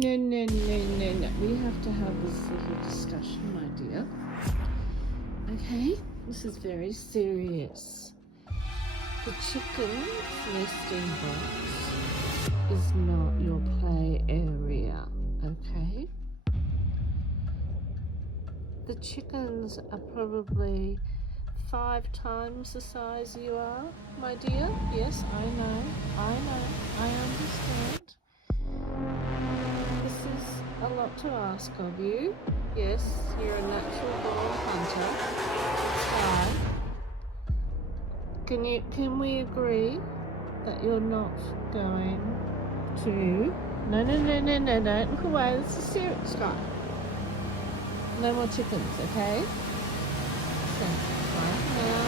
No, no, no, no, no. We have to have this little discussion, my dear. Okay? This is very serious. The chicken's nesting box is not your play area, okay? The chickens are probably 5 times the size you are, my dear. Yes, I know, I understand. This is a lot to ask of you. Yes, you're a natural born hunter. It's fine. Can we agree that you're not going to... No, don't look away. This is serious, Scott. No more chickens, okay? So, right now,